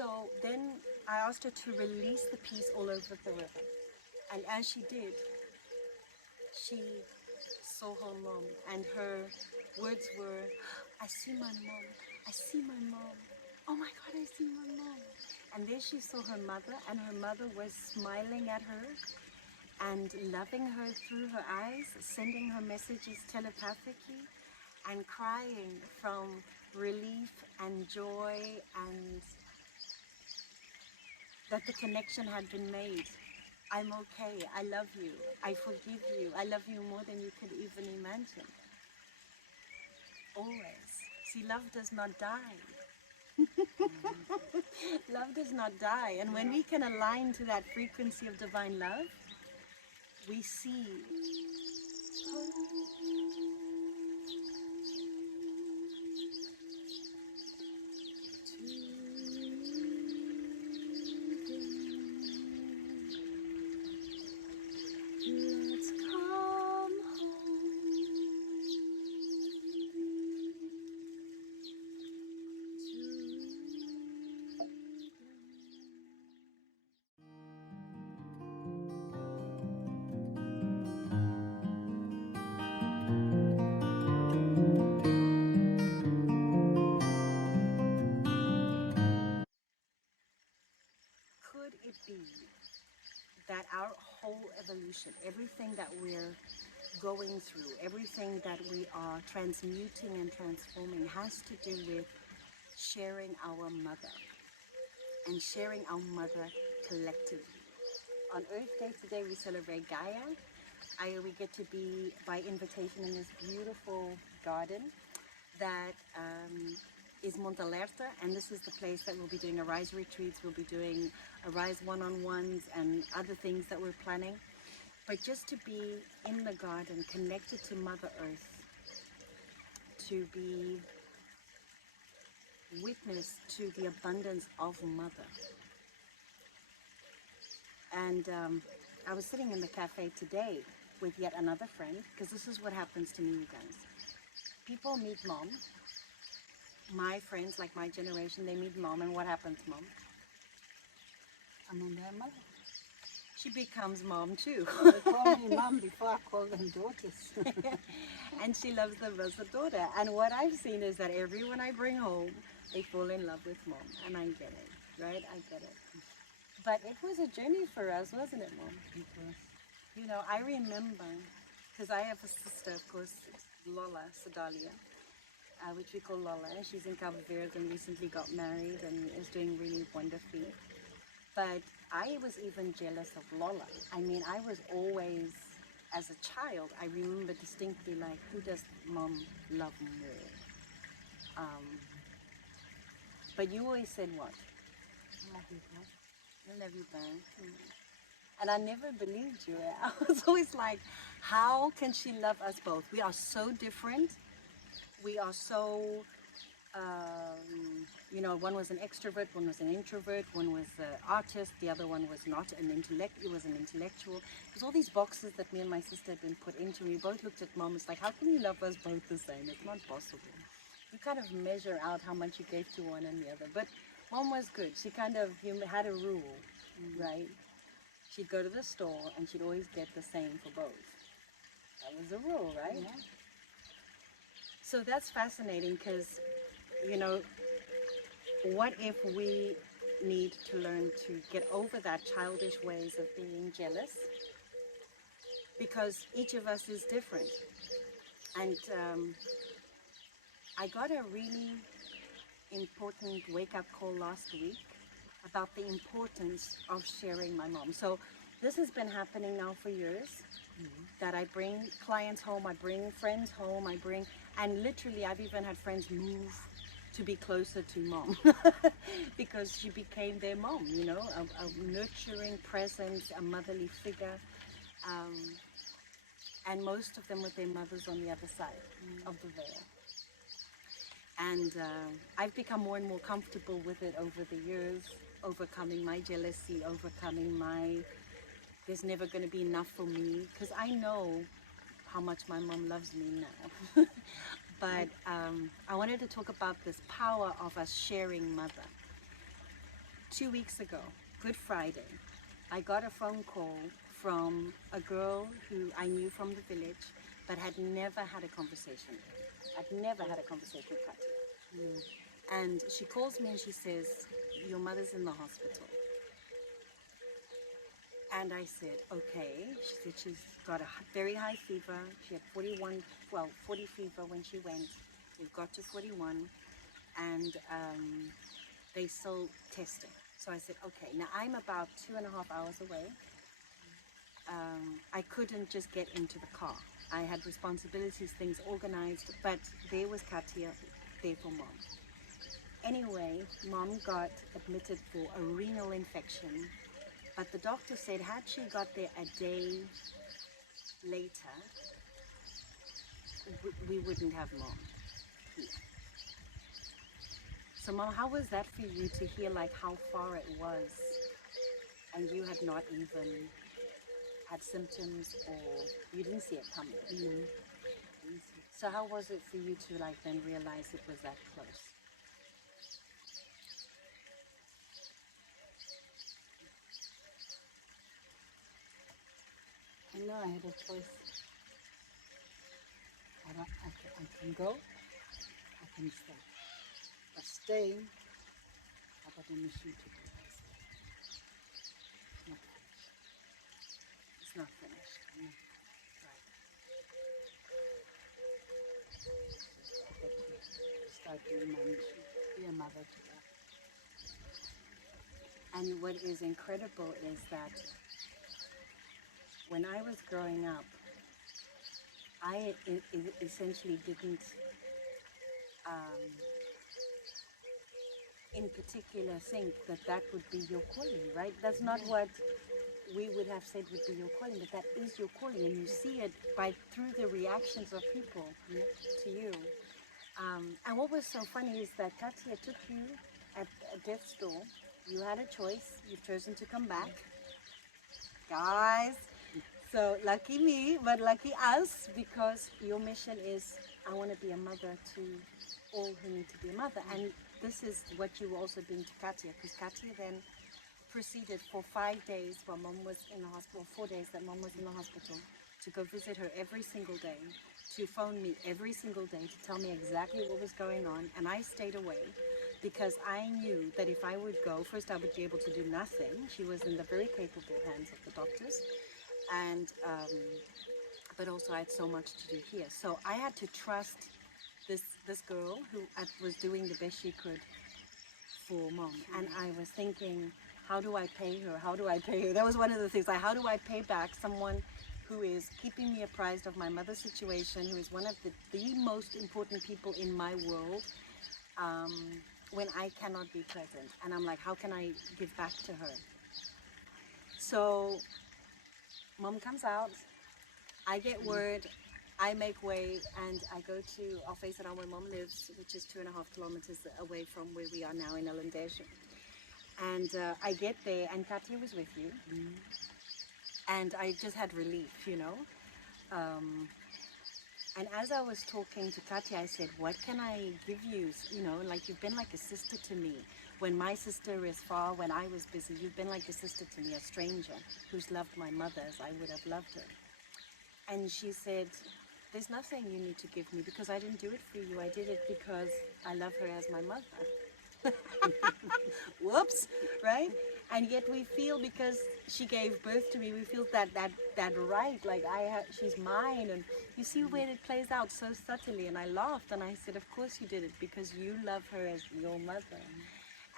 So then I asked her to release the peace all over the river. And as she did, she saw her mom, and her words were, I see my mom, I see my mom. Oh my God, I see my mom. And there she saw her mother, and her mother was smiling at her and loving her through her eyes, sending her messages telepathically, and crying from relief and joy, and that the connection had been made. I'm okay, I love you, I forgive you, I love you more than you could even imagine. Always. See, love does not die. Love does not die. And when we can align to that frequency of divine love, we see let's come Could it be that our whole evolution, everything that we're going through, everything that we are transmuting and transforming has to do with sharing our mother and sharing our mother collectively? On Earth Day today, we celebrate Gaia. We get to be by invitation in this beautiful garden that is Montalerta, and this is the place that we'll be doing Arise retreats, we'll be doing Arise one-on-ones and other things that we're planning. But just to be in the garden, connected to Mother Earth, to be witness to the abundance of Mother. And I was sitting in the cafe today with yet another friend, because this is what happens to me, you guys. People meet mom. My friends, like my generation, they meet mom, and what happens, mom? I'm on their mother. She becomes mom too. They call me mom before I call them daughters. And she loves them as a daughter. And what I've seen is that everyone I bring home, they fall in love with mom. And I get it, right? I get it. But it was a journey for us, wasn't it, mom? It was. You know, I remember, because I have a sister, of course, Lola Sedalia, which we call Lola. She's in Cabo Verde and recently got married and is doing really wonderfully. But I was even jealous of Lola. I mean, I was always, as a child, I remember distinctly, like, who does mom love more? But you always said what? Love you, God. I love you, babe. And I never believed you. I was always like, how can she love us both? We are so different. We are so, you know, one was an extrovert, one was an introvert, one was an artist, the other one was not an intellect, it was an intellectual. There's all these boxes that me and my sister had been put into. We both looked at mom, it's like, how can you love us both the same? It's not possible. You kind of measure out how much you gave to one and the other. But mom was good. She kind of had a rule, right? She'd go to the store and she'd always get the same for both. That was the rule, right? Yeah. So that's fascinating because, you know, what if we need to learn to get over that childish ways of being jealous? Because each of us is different. And I got a really important wake-up call last week about the importance of sharing my mom. So this has been happening now for years, that I bring clients home, I bring friends home, and literally I've even had friends move to be closer to mom because she became their mom, you know, a nurturing presence, a motherly figure, and most of them with their mothers on the other side of the veil. And I've become more and more comfortable with it over the years, overcoming my jealousy, overcoming my, there's never going to be enough for me, because I know how much my mom loves me now. But I wanted to talk about this power of us sharing mother. 2 weeks ago, Good Friday, I got a phone call from a girl who I knew from the village, but had never had a conversation with. I'd never had a conversation with Katia. And she calls me and she says, your mother's in the hospital. And I said, okay. She said she's got a very high fever. She had 40 fever when she went. It got to 41, and they still testing. So I said, okay. Now I'm about 2.5 hours away. I couldn't just get into the car. I had responsibilities, things organized, but there was Katia there for mom. Anyway, mom got admitted for a renal infection. But the doctor said had she got there a day later, we wouldn't have mom here. So mom, how was that for you to hear like how far it was and you had not even had symptoms or you didn't see it coming? So how was it for you to like then realize it was that close? I know I had a choice. I can go, I can stay. But staying, I got a mission to do. It's not finished. No. Right. I got to start doing my mission, be a mother to her. And what is incredible is that when I was growing up, I essentially didn't, in particular, think that that would be your calling, right? That's not what we would have said would be your calling, but that is your calling, and you see it through the reactions of people to you. And what was so funny is that Katia took you at death's door. You had a choice. You've chosen to come back, guys. So lucky me, but lucky us, because your mission is, I want to be a mother to all who need to be a mother. And this is what you were also being to Katia, because Katia then proceeded for 5 days while mom was in the hospital, 4 days that mom was in the hospital, to go visit her every single day, to phone me every single day to tell me exactly what was going on. And I stayed away because I knew that if I would go, first I would be able to do nothing. She was in the very capable hands of the doctors. And but also I had so much to do here, so I had to trust this girl who was doing the best she could for mom. And I was thinking, how do I pay her? How do I pay her? That was one of the things, like, how do I pay back someone who is keeping me apprised of my mother's situation, who is one of the most important people in my world, when I cannot be present? And I'm like, how can I give back to her? So mom comes out, I get word, I make way, and I go to our face around where mom lives, which is 2.5 kilometers away from where we are now in Elendesha. And I get there, and Katia was with you, and I just had relief, you know. And as I was talking to Katia, I said, what can I give you? You know, like, you've been like a sister to me. When my sister is far, when I was busy, you've been like a sister to me, a stranger who's loved my mother as I would have loved her. And she said, there's nothing you need to give me, because I didn't do it for you. I did it because I love her as my mother. Whoops, right? And yet we feel, because she gave birth to me, we feel that right, like she's mine. And you see where it plays out so subtly. And I laughed and I said, of course you did it, because you love her as your mother.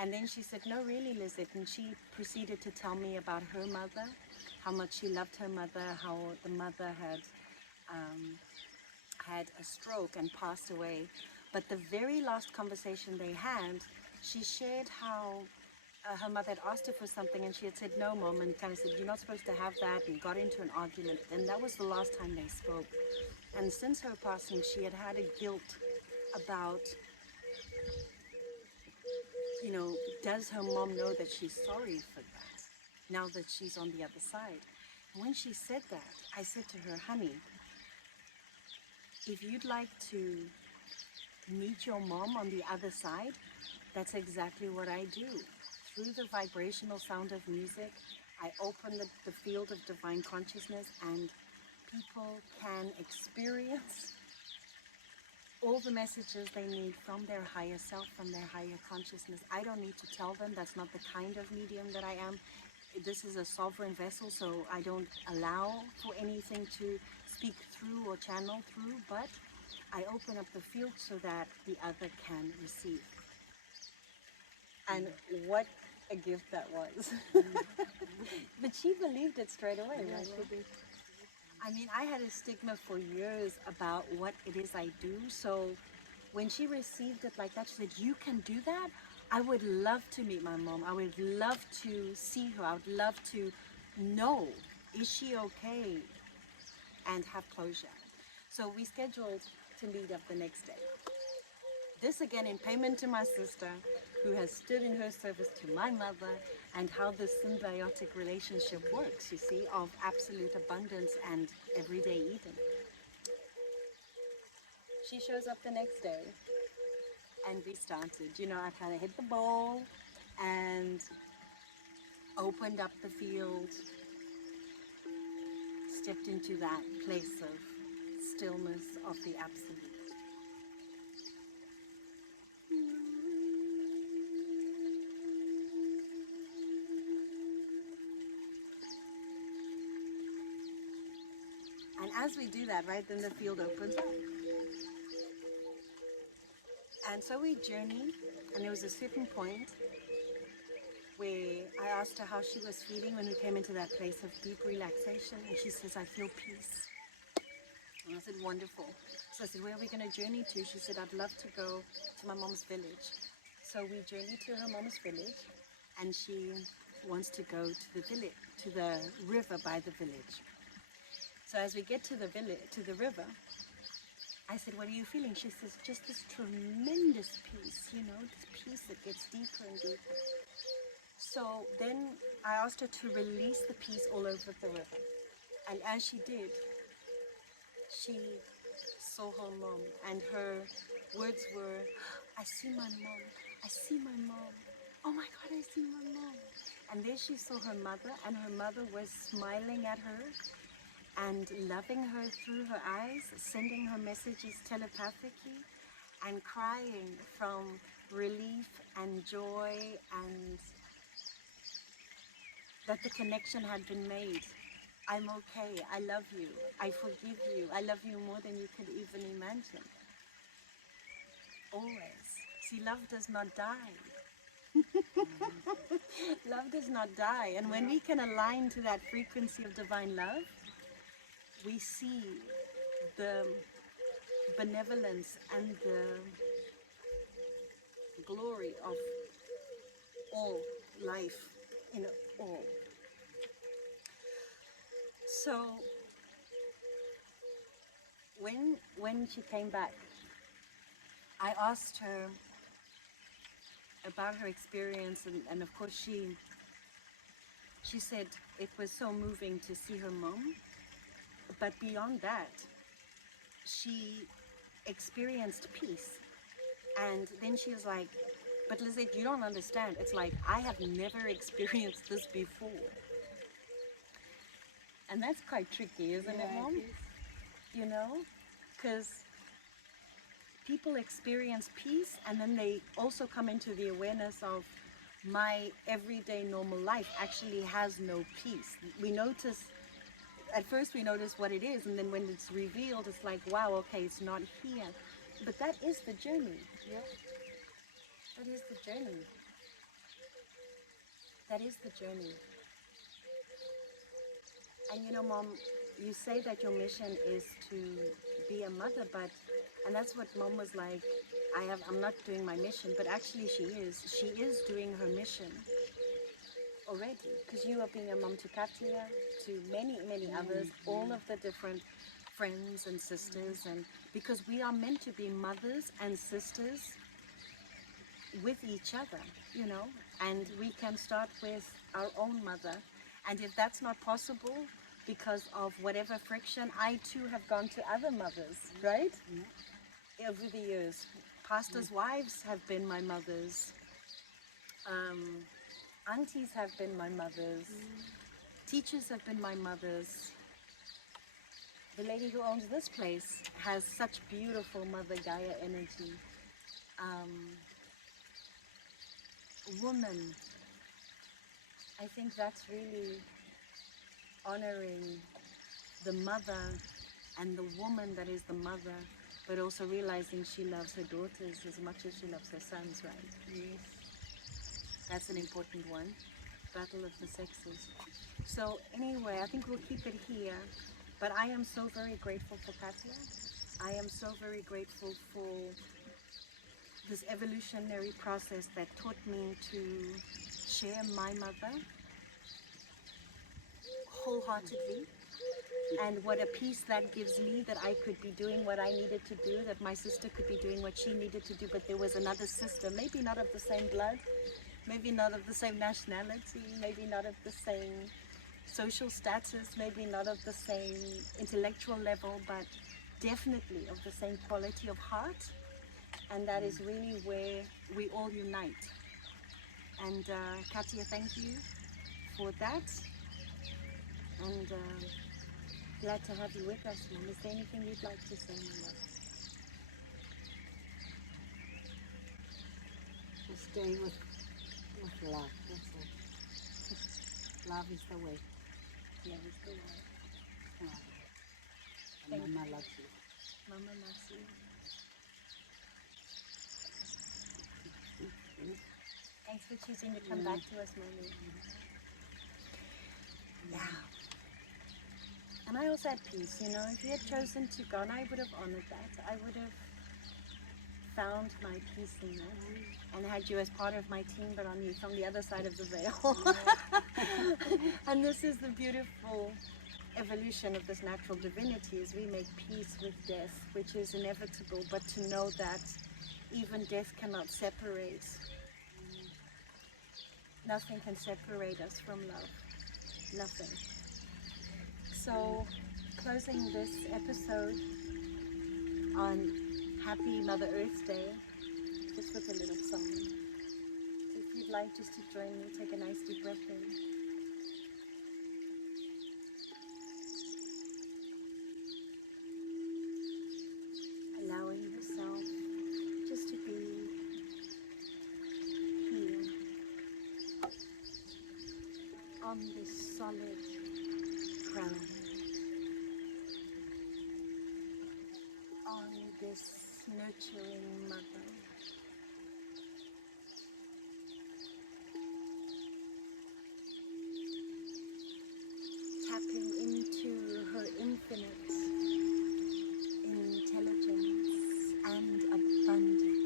And then she said, no, really, Lizette. And she proceeded to tell me about her mother, how much she loved her mother, how the mother had a stroke and passed away. But the very last conversation they had, she shared how her mother had asked her for something, and she had said, no, Mom, and kind of said, you're not supposed to have that, and got into an argument. And that was the last time they spoke. And since her passing, she had had a guilt about, you know, does her mom know that she's sorry for that, now that she's on the other side? And when she said that, I said to her, honey, if you'd like to meet your mom on the other side, that's exactly what I do. through the vibrational sound of music, I open the field of divine consciousness, and people can experience all the messages they need from their higher self, from their higher consciousness. I don't need to tell them. That's not the kind of medium that I am. This is a sovereign vessel, so I don't allow for anything to speak through or channel through, but I open up the field so that the other can receive. And what a gift that was. But she believed it straight away, right? I mean, I had a stigma for years about what it is I do. So when she received it like that, she said, "You can do that? I would love to meet my mom. I would love to see her. I would love to know, is she okay?" And have closure. So we scheduled to meet up the next day. This again in payment to my sister, who has stood in her service to my mother, and how this symbiotic relationship works, you see, of absolute abundance and everyday Eden. She shows up the next day, and we started. You know, I kind of hit the ball and opened up the field, stepped into that place of stillness of the absolute. And as we do that, right, then the field opens up. And so we journeyed, and there was a certain point where I asked her how she was feeling when we came into that place of deep relaxation, and she says, "I feel peace." And I said, "Wonderful." So I said, "Where are we going to journey to?" She said, "I'd love to go to my mom's village." So we journeyed to her mom's village, and she wants to go to the village, to the river by the village. So as we get to the village, to the river, I said, "What are you feeling?" She says, "Just this tremendous peace, you know, this peace that gets deeper and deeper." So then I asked her to release the peace all over the river. And as she did, she saw her mom, and her words were, "I see my mom, I see my mom. Oh my God, I see my mom." And there she saw her mother, and her mother was smiling at her and loving her through her eyes, sending her messages telepathically, and crying from relief and joy, and that the connection had been made. "I'm okay, I love you, I forgive you, I love you more than you could even imagine." Always. See, love does not die. Love does not die. And when we can align to that frequency of divine love, we see the benevolence and the glory of all life in all. So when she came back, I asked her about her experience, and of course she said it was so moving to see her mom, but beyond that, she experienced peace. And then she was like, "But Lizette, you don't understand. It's like I have never experienced this before." And that's quite tricky, isn't it, Mom? It is. You know, because people experience peace, and then they also come into the awareness of, my everyday normal life actually has no peace. We notice, at first we notice what it is, and then when it's revealed, it's like, wow, okay, it's not here. But that is the journey. Yeah. That is the journey. That is the journey. And you know, Mom, you say that your mission is to be a mother, and that's what Mom was like, I'm not doing my mission, but actually she is doing her mission already, because you are being a mom to Katia, to many, many others, all of the different friends and sisters, and because we are meant to be mothers and sisters with each other, you know, and we can start with our own mother. And if that's not possible because of whatever friction, I too have gone to other mothers, right? Over the years. Pastors' wives have been my mothers. Aunties have been my mothers. Teachers have been my mothers. The lady who owns this place has such beautiful Mother Gaia energy. Woman, I think that's really honoring the mother and the woman that is the mother, but also realizing she loves her daughters as much as she loves her sons, right? Yes. That's an important one. Battle of the sexes. So anyway, I think we'll keep it here. But I am so very grateful for Katya. I am so very grateful for this evolutionary process that taught me to share my mother wholeheartedly, and what a peace that gives me, that I could be doing what I needed to do, that my sister could be doing what she needed to do, but there was another sister, maybe not of the same blood, maybe not of the same nationality, maybe not of the same social status, maybe not of the same intellectual level, but definitely of the same quality of heart. And that is really where we all unite. And Katya, thank you for that. And glad to have you with us, Mom. Is there anything you'd like to say, Mom? Just stay with love, that's all. Love is the way. Yeah, it's the way. Wow. Thank And Mama you. loves you. Mama loves you. Thanks for choosing to come back to us, Mommy. Yeah. And I also had peace, you know. If you had chosen to go, and I would have honored that. I would have found my peace in that, and had you as part of my team, but on you from the other side of the veil. And this is the beautiful evolution of this natural divinity, is we make peace with death, which is inevitable, but to know that even death cannot separate. Nothing can separate us from love. Nothing. So, closing this episode on Happy Mother Earth Day, just with a little song. If you'd like just to join me, take a nice deep breath in. Allowing yourself just to be here on this solid ground, on this nurturing mother. Tapping into her infinite intelligence and abundance.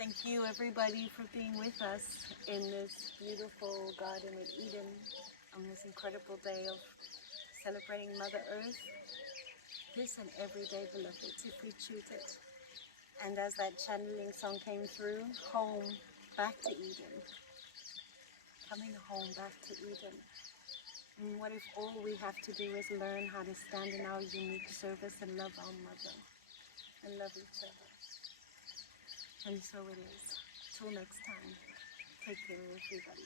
Thank you, everybody, for being with us in this beautiful Garden of Eden on this incredible day of celebrating Mother Earth. This and every day, beloveds, if we choose it. And as that channeling song came through, home, back to Eden. Coming home, back to Eden. And what if all we have to do is learn how to stand in our unique service and love our mother and love each other? And so it is. Till next time, take care, everybody.